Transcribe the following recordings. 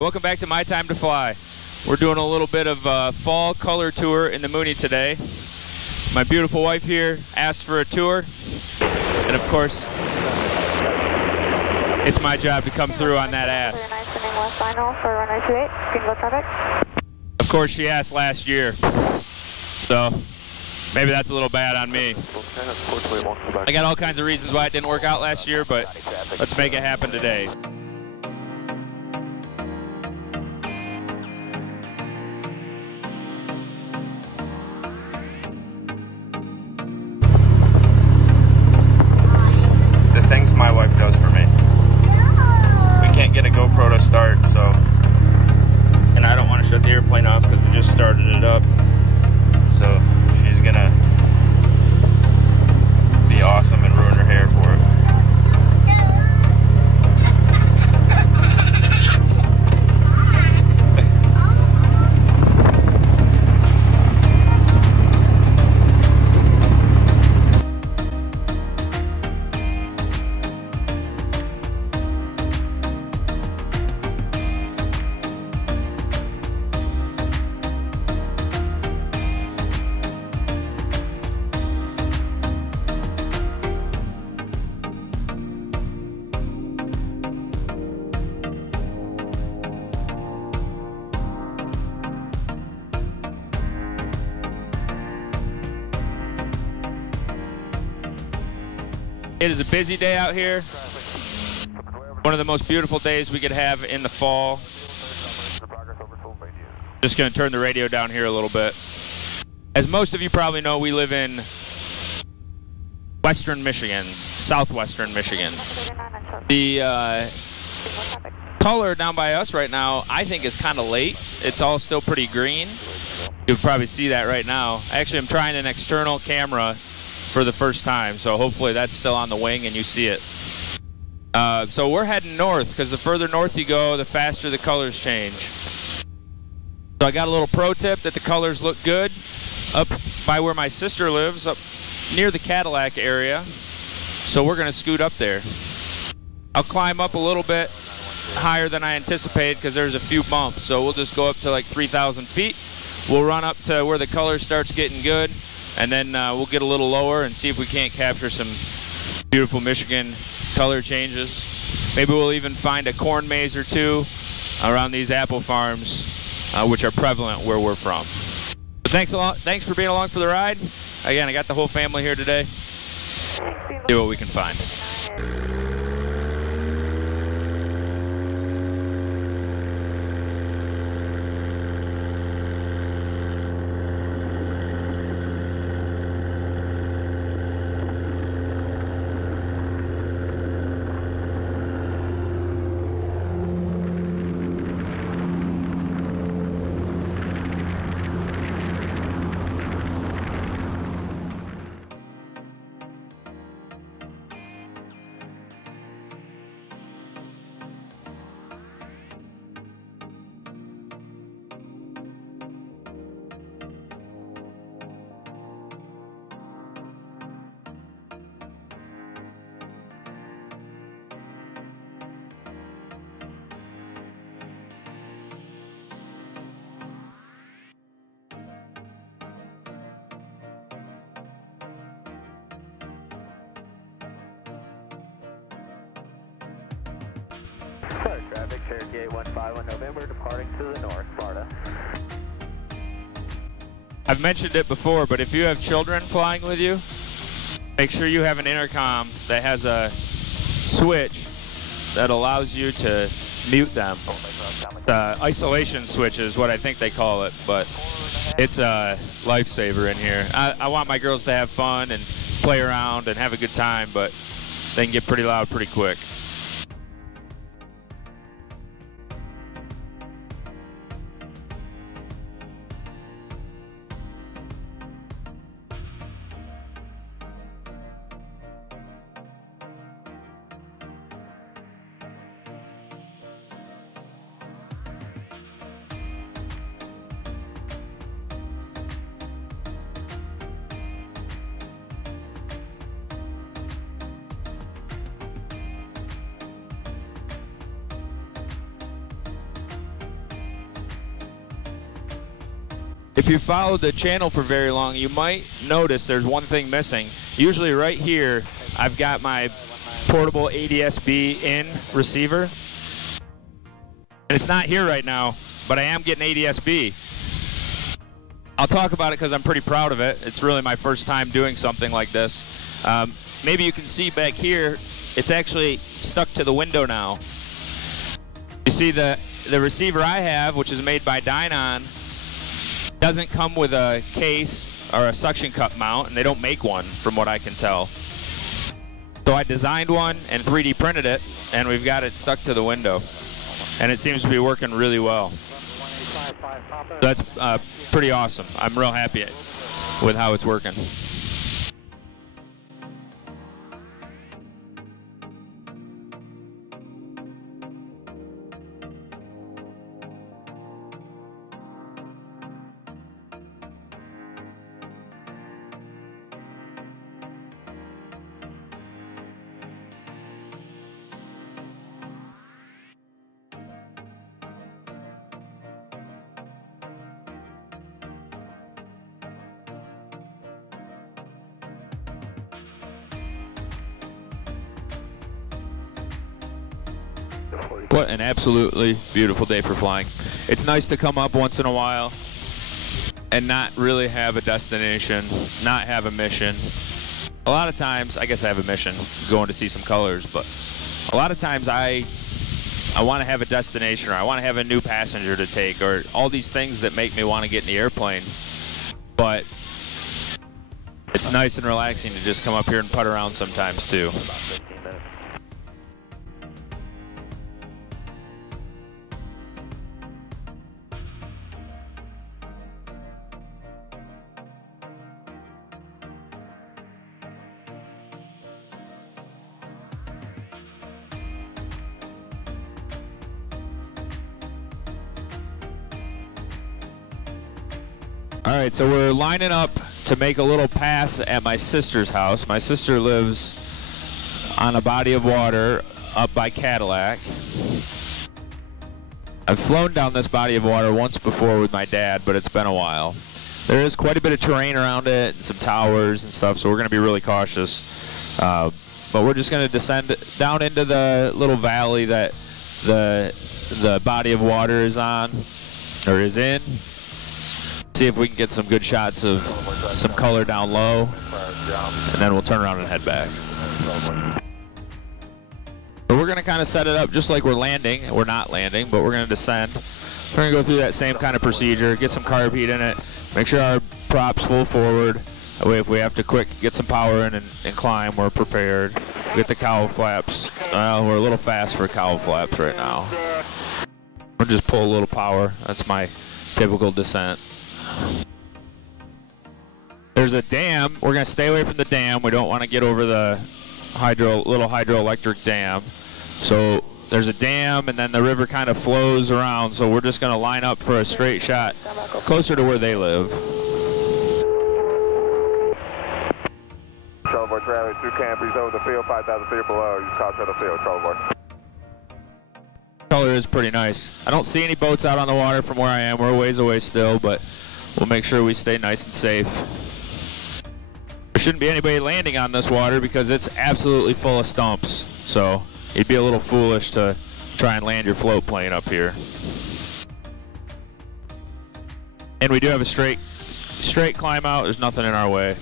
Welcome back to My Time to Fly. We're doing a little bit of fall color tour in the Mooney today. My beautiful wife here asked for a tour, and of course, it's my job to come through on that ask. Of course, she asked last year, so maybe that's a little bad on me. I got all kinds of reasons why it didn't work out last year, but let's make it happen today. Things my wife does for me. We can't get a GoPro to start, so, and I don't want to shut the airplane off because we just started it up. So she's gonna be awesome and ruin her hair for it. It is a busy day out here. One of the most beautiful days we could have in the fall. Just gonna turn the radio down here a little bit. As most of you probably know, we live in western Michigan, southwestern Michigan. The color down by us right now, I think, is kind of late. It's all still pretty green. You'll probably see that right now. Actually, I'm trying an external camera for the first time, so hopefully that's still on the wing and you see it. So we're heading north, because the further north you go, the faster the colors change. So I got a little pro tip that the colors look good up by where my sister lives, up near the Cadillac area. So we're gonna scoot up there. I'll climb up a little bit higher than I anticipated because there's a few bumps, so we'll just go up to like 3,000 feet. We'll run up to where the color starts getting good, and then we'll get a little lower and see if we can't capture some beautiful Michigan color changes. Maybe we'll even find a corn maze or two around these apple farms, which are prevalent where we're from. So thanks a lot. Thanks for being along for the ride. Again, I got the whole family here today. See what we can find. Traffic, Cherokee 815 November, departing to the north, Florida. I've mentioned it before, but if you have children flying with you, make sure you have an intercom that has a switch that allows you to mute them. The isolation switch is what I think they call it, but it's a lifesaver in here. I want my girls to have fun and play around and have a good time, but they can get pretty loud pretty quick. If you followed the channel for very long, you might notice there's one thing missing. Usually right here, I've got my portable ADS-B in receiver. And it's not here right now, but I am getting ADS-B. I'll talk about it because I'm pretty proud of it. It's really my first time doing something like this. Maybe you can see back here, it's actually stuck to the window now. You see the receiver I have, which is made by Dynon, doesn't come with a case or a suction cup mount, and they don't make one from what I can tell. So I designed one and 3D printed it, and we've got it stuck to the window. And it seems to be working really well. That's pretty awesome. I'm real happy with how it's working. What an absolutely beautiful day for flying. It's nice to come up once in a while and not really have a destination, not have a mission. A lot of times, I guess I have a mission, going to see some colors, but a lot of times I want to have a destination, or I want to have a new passenger to take, or all these things that make me want to get in the airplane. But it's nice and relaxing to just come up here and putt around sometimes too. All right, so we're lining up to make a little pass at my sister's house. My sister lives on a body of water up by Cadillac. I've flown down this body of water once before with my dad, but it's been a while. There is quite a bit of terrain around it, and some towers and stuff, so we're going to be really cautious. But we're just going to descend down into the little valley that the body of water is on, or is in. See if we can get some good shots of some color down low, and then we'll turn around and head back. But we're going to kind of set it up just like we're landing. We're not landing, but we're going to descend. We're going to go through that same kind of procedure, get some carb heat in it, make sure our prop's full forward. That way if we have to quick get some power in and climb, we're prepared. Get the cowl flaps. We're a little fast for cowl flaps right now. We'll just pull a little power. That's my typical descent. There's a dam. We're going to stay away from the dam. We don't want to get over the little hydroelectric dam. So there's a dam, and then the river kind of flows around. So we're just going to line up for a straight shot closer to where they live. Charlie Trailer, 2 campers over the field, 5,000 feet below. You call to the field, Charlie. Color is pretty nice. I don't see any boats out on the water from where I am. We're a ways away still, but we'll make sure we stay nice and safe. There shouldn't be anybody landing on this water because it's absolutely full of stumps. So you'd be a little foolish to try and land your float plane up here. And we do have a straight climb out. There's nothing in our way.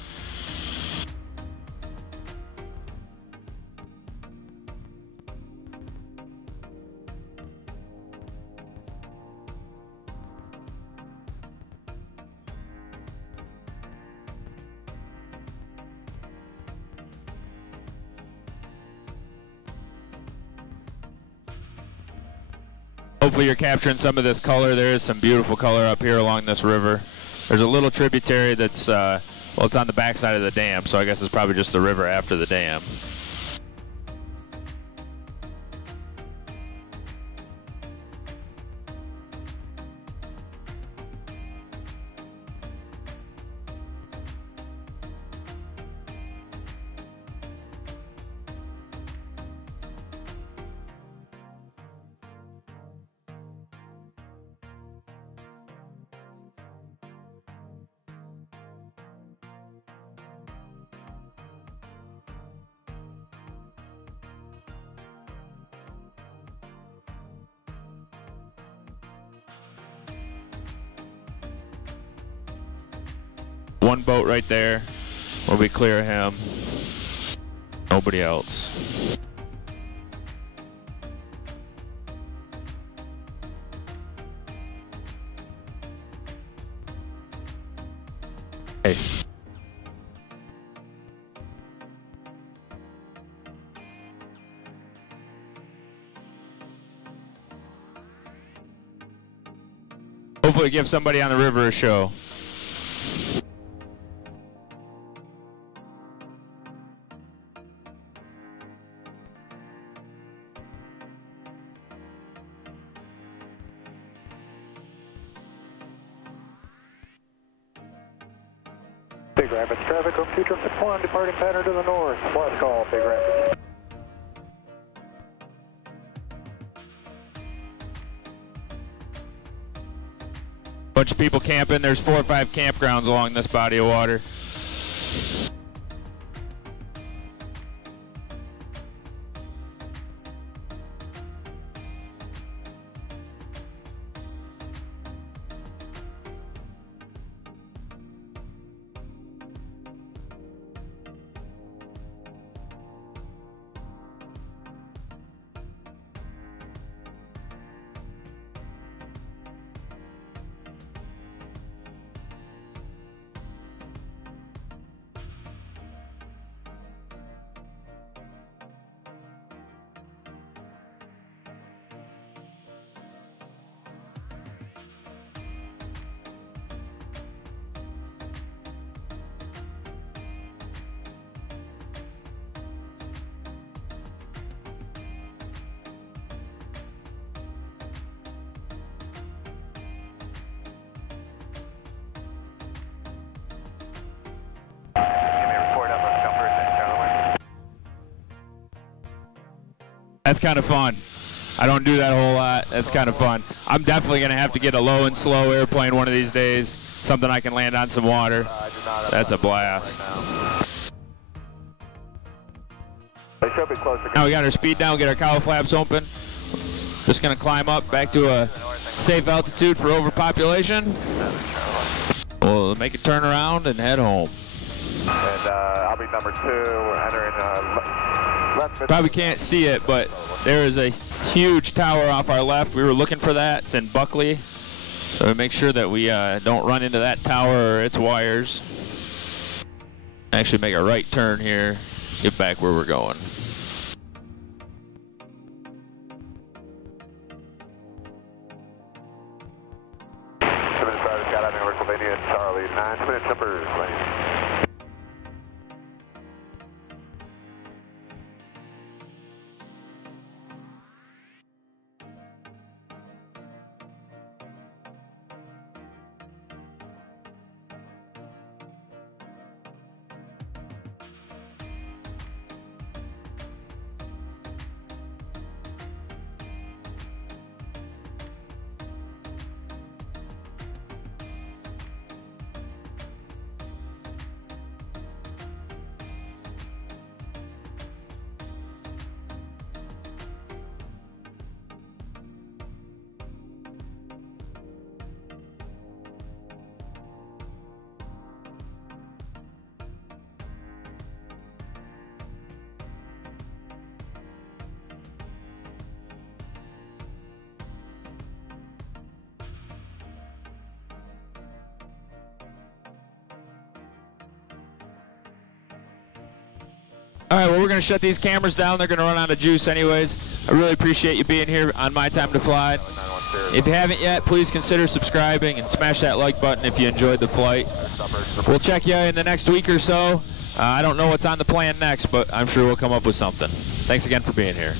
Hopefully you're capturing some of this color. There is some beautiful color up here along this river. There's a little tributary that's, well, it's on the backside of the dam, so I guess it's probably just the river after the dam. one boat right there. We'll be clear of him. Nobody else. Hey. Hopefully give somebody on the river a show. Big Rapids traffic, room 261, departing pattern to the north. Last call, Big Rapids. Bunch of people camping. There's 4 or 5 campgrounds along this body of water. That's kind of fun. I don't do that a whole lot. That's kind of fun. I'm definitely going to have to get a low and slow airplane one of these days, something I can land on some water. That's a blast. They should be closer. Now we got our speed down, get our cowl flaps open. Just going to climb up back to a safe altitude for overpopulation. We'll make a turn around and head home. And I'll be number 2, entering left. Probably can't see it, but there is a huge tower off our left. We were looking for that. It's in Buckley. So make sure that we don't run into that tower or its wires. Actually make a right turn here, get back where we're going. Charlie, 9 minutes numbers, lane. All right, well, we're going to shut these cameras down. They're going to run out of juice anyways. I really appreciate you being here on My Time to Fly. If you haven't yet, please consider subscribing and smash that like button if you enjoyed the flight. We'll check you in the next week or so. I don't know what's on the plan next, but I'm sure we'll come up with something. Thanks again for being here.